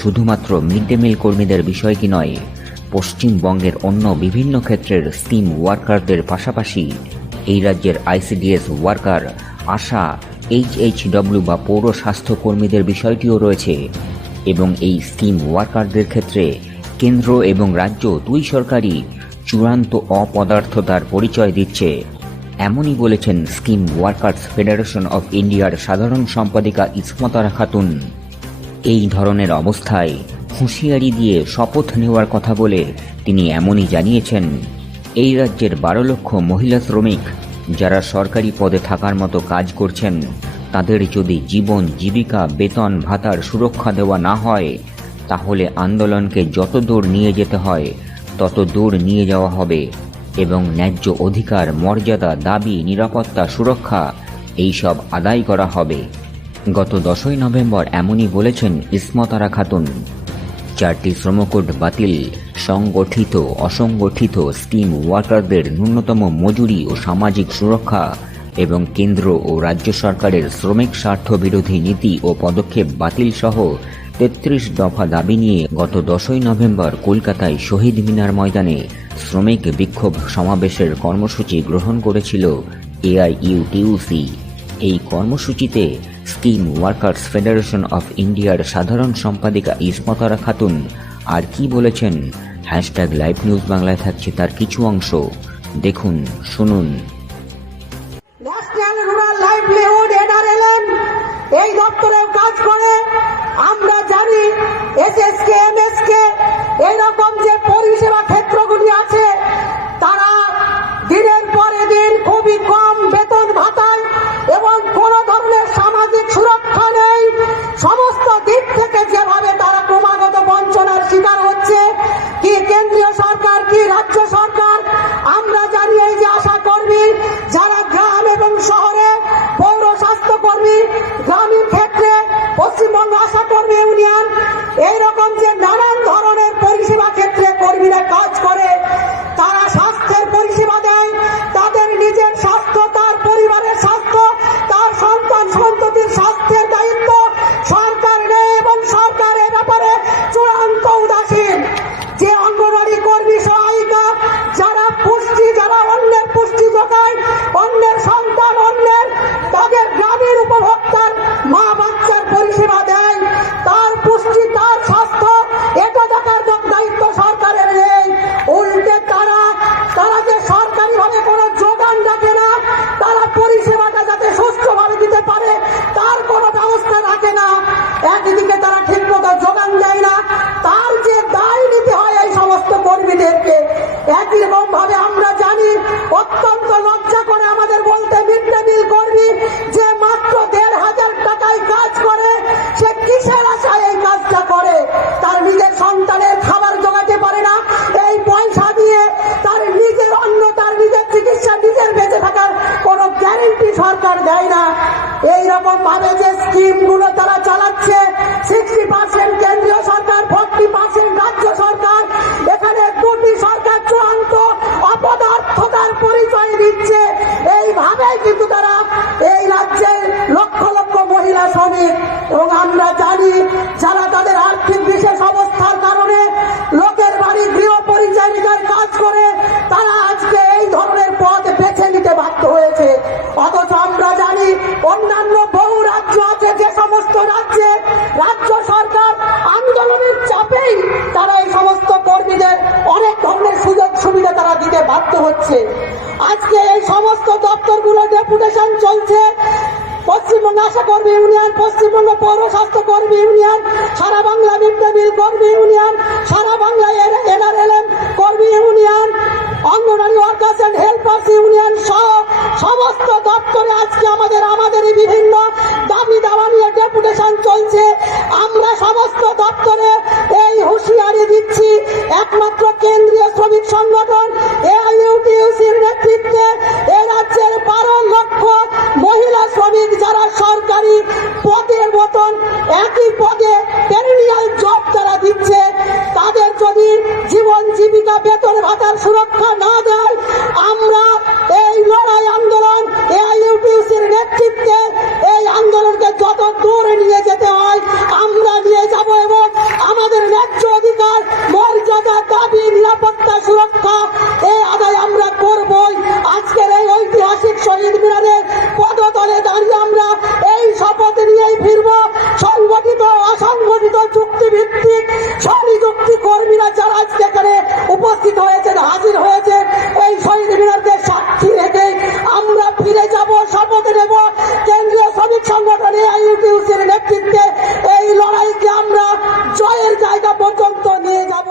শুধুমাত্র mid day meal কর্মীদের বিষয় কি নয়, পশ্চিমবঙ্গের অন্য বিভিন্ন ক্ষেত্রের স্কিম ওয়ার্কারদের পাশাপাশি এই রাজ্যের আইসিডিএস ওয়ার্কার, আশা, এইচএইচডব্লিউ বা পৌর স্বাস্থ্য কর্মীদের বিষয়টিও রয়েছে এবং এই স্কিম ওয়ার্কারদের ক্ষেত্রে কেন্দ্র এবং রাজ্য দুই সরকারই চূড়ান্ত অপদার্থতার পরিচয় দিচ্ছে। এমনই বলেছেন স্কিম ওয়ার্কার্স ফেডারেশন অব ইন্ডিয়ার সাধারণ সম্পাদিকা ইসমতারা খাতুন এই ধরনের অবস্থায় হুঁশিয়ারি দিয়ে শপথ নেওয়ার কথা বলে তিনি এমনই জানিয়েছেন, এই রাজ্যের বারো লক্ষ মহিলা শ্রমিক যারা সরকারি পদে থাকার মতো কাজ করছেন, তাদের যদি জীবন, জীবিকা, বেতন, ভাতার সুরক্ষা দেওয়া না হয়, তাহলে আন্দোলনকে যত দূর নিয়ে যেতে হয়, তত দূর নিয়ে যাওয়া হবে এবং ন্যায্য অধিকার, মর্যাদা, দাবি, নিরাপত্তা, সুরক্ষা, এইসব আদায় করা হবে। গত দশই নভেম্বর এমনই বলেছেন ইসমতারা খাতুন। চারটি শ্রমকোড বাতিল, সংগঠিত, অসংগঠিত স্কিম ওয়ার্কারদের ন্যূনতম মজুরি ও সামাজিক সুরক্ষা এবং কেন্দ্র ও রাজ্য সরকারের শ্রমিক স্বার্থ বিরোধী নীতি ও পদক্ষেপ বাতিল সহ তেত্রিশ দফা দাবি নিয়ে গত দশই নভেম্বর কলকাতায় শহীদ মিনার ময়দানে শ্রমিক বিক্ষোভ সমাবেশের কর্মসূচি গ্রহণ করেছিল এআইইউটিউসি। এই কর্মসূচিতে স্কিম ওয়ার্কার্স ফেডারেশন অফ ইন্ডিয়ার সাধারণ সম্পাদিকা ইসমতারা খাতুন। আর কি বলেছেন? হ্যাশট্যাগ লাইভ নিউজ বাংলায় থাকছে তার কিছু অংশ। দেখুন, শুনুন ন্যাশনাল রুরাল লাইভলিহুড এনআরএলএম এই দপ্তরেও কাজ করে আমরা জানি এসএসকে এমএসকে এইরকম যে পরিষেবা ক্ষেত্রগুলি আছে তারা দিনের পরে দিন খুবই কম বেতন ভাতায় এবং কোন ধরনের সামাজিক সুরক্ষা নেই সমস্ত দিক থেকে যেভাবে তারা ক্রমাগত বঞ্চনার শিকার হচ্ছে কি কেন্দ্রীয় সরকার কি রাজ্য সরকার আমরা জানি এই যে আশা কর্মী যারা গ্রাম এবং শহরে পৌর স্বাস্থ্য কর্মী গ্রামীণ ক্ষেত্রে পশ্চিমবঙ্গ আশা কর্মী ইউনিয়ন এইরকম যে নানান ভাবে যে স্কিমগুলো তারা চালাচ্ছে সিক্সটি পার্সেন্ট কেন্দ্রীয় সরকার ফোর্টি পার্সেন্ট হচ্ছে আজকে এই সমস্ত দপ্তরগুলো ডেপুটেশন চলছে। পশ্চিমবঙ্গ আশা কর্মী ইউনিয়ন, পশ্চিমবঙ্গ পৌর স্বাস্থ্য কর্মী ইউনিয়ন, সারা বাংলা মিড কর্মী ইউনিয়ন, সারা বাংলা এনআরএলএম কর্মী union Anganwadi workers and helpers union সহ সমস্ত দপ্তরে আজকে বেতন ভাতার সুরক্ষা না দেয়, আমরা এই লড়াই আন্দোলন এআইইউটিউসির নেতৃত্বে এই আন্দোলনকে যত দূরে নিয়ে যেতে হয়, আমরা নিয়ে যাব এবং আমাদের ন্যায্য অধিকার, মর্যাদা, দাবি, নিরাপত্তা, সুরক্ষা এই আদায় আমরা করবই। আজকের এই ঐতিহাসিক শহীদ বিরাজ জায়গা পর্যন্ত নিয়ে যাব।